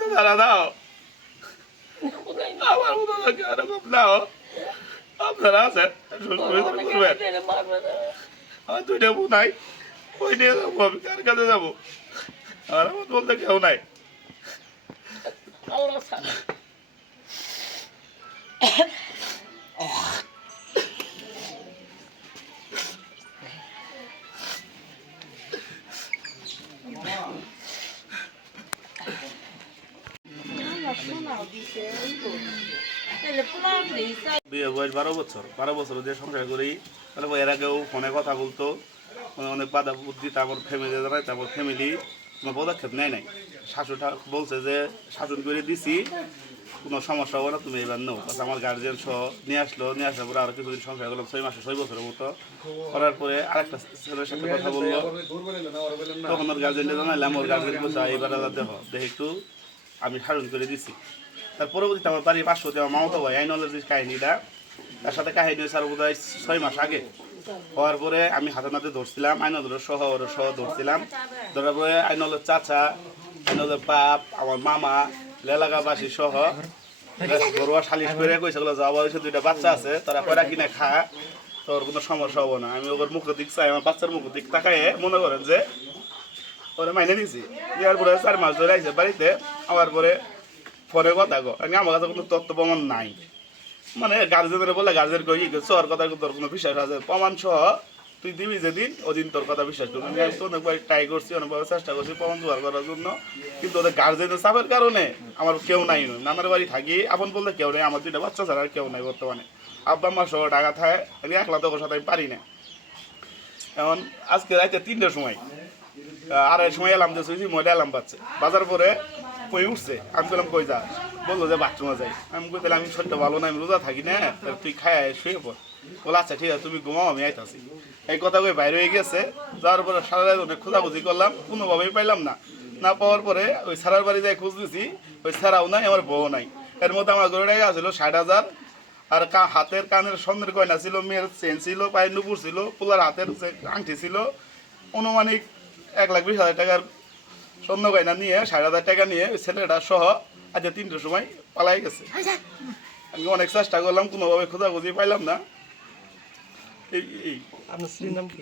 তো ধরা দাও আমার মতো এরকম দাও আপনারা আছেন আমার দুইটা বউ নাই ওই নিয়ে যাবো আমি কার কাছে যাবো আর আমার বলতে কেউ নাই বিয়ে বয়স 12 বছর যে সংসার করি তাহলে এর আগেও ফোনে কথা বলতো অনেক বাধা বুদ্ধি তারপর ফ্যামিলি জানাই তারপর ফ্যামিলি কোনো পদক্ষেপ নেয় নাই শাশুটা বলছে যে শাসন করে দিছি কোনো সমস্যা হবে না তুমি এবার নাও আচ্ছা আমার গার্জিয়ান সহ নিয়ে আসার পরে আরও কিছুদিন সংসার করলাম 6 বছরের মতো করার পরে আরেকটা ছেলের সাথে কথা বললো তখন ওর গার্জিয়ানটা জানাইলাম ওর গার্জিয়ান বলছে এবার দেখে একটু আমি শাসন করে দিছি তার পরবর্তীতে আমার বাড়ির পাঁচশো আমার মামতো ভাই আইনলজির কাহিনীটা তার সাথে কাহিনী স্যার বোধ হয় 6 মাস আগে হওয়ার পরে আমি হাতে নাতে ধরছিলাম আইনলের সহ ধরছিলাম ধরার পরে আইনলের চাচা আইনলের বাপ আমার মামা এলাকাবাসী সহ ঘরোয়া সালিশ করে কইছে যাওয়া হয়েছে 2টা বাচ্চা আছে তারা কয়রা কিনে খা তোর কোনো সমস্যা হবো না আমি ওর মুখের দিক চাই আমার বাচ্চার মুখের দিক তাকায় মনে করেন যে ওরা মাইনে দিছি দেওয়ার পরে 4 মাস ধরে আইছে বাড়িতে আমার পরে ফোনে কথা গো আমার কাছে কোনো তথ্য প্রমাণ নাই মানে গার্জেনের বলে গার্জেন কই তোর কথা তোর কোনো বিশ্বাস আছে প্রমাণ সহ তুই দিবি যেদিন ওদিন তোর কথা বিশ্বাস করবি আমি তো অনেকবার ট্রাই করছি অনেকভাবে চেষ্টা করছি প্রমাণ জোগাড় করার জন্য কিন্তু ওদের গার্জেনের চাপের কারণে আমার কেউ নাই নানার বাড়ি থাকি আপন বলতে কেউ নেই আমার 2টা বাচ্চা ছাড়া আর কেউ নাই বর্তমানে আব্বা মা সহ ঢাকা থাকে আমি একলা তো সাথে আমি পারি না এখন আজকে রাইতে 3টার সময় 2:30 সময় এলাম যে শুয়েছি ময়লা এলাম পাচ্ছে বাজার পরে কই উঠছে আমি বললাম কই যা বললো যে বাথরুমে যাই আমি কই তাহলে আমি শরীরটা ভালো না আমি রোজা থাকি না তুই খায় শুয়ে পড় বলে আচ্ছা ঠিক আছে তুমি ঘুমাও আমি আইতাছি এই কথা কই বাইরে হয়ে গেছে যাওয়ার পরে সারা রাত অনেক খোঁজাখুঁজি করলাম কোনোভাবেই পাইলাম না পাওয়ার পরে ওই সারার বাড়ি যাই খোঁজ দিছি ওই সারাও নাই আমার বউ নাই এর মধ্যে আমার ঘরে টাকা ছিল 60,000 আর হাতের কানের স্বর্ণের গয়না ছিল মেয়ের চেন ছিল পায়ের নুপুর ছিল পোলার হাতের আংটি ছিল অনুমানিক 1,20,000 টাকার স্বর্ণ গয়না নিয়ে 60,000 টাকা নিয়ে ওই ছেলেটা সহ আজ 3টার সময় পালাই গেছে আমি অনেক চেষ্টা করলাম কোনোভাবে খোঁজাখুঁজি পাইলাম না এই আপনার স্ত্রীর নাম কি?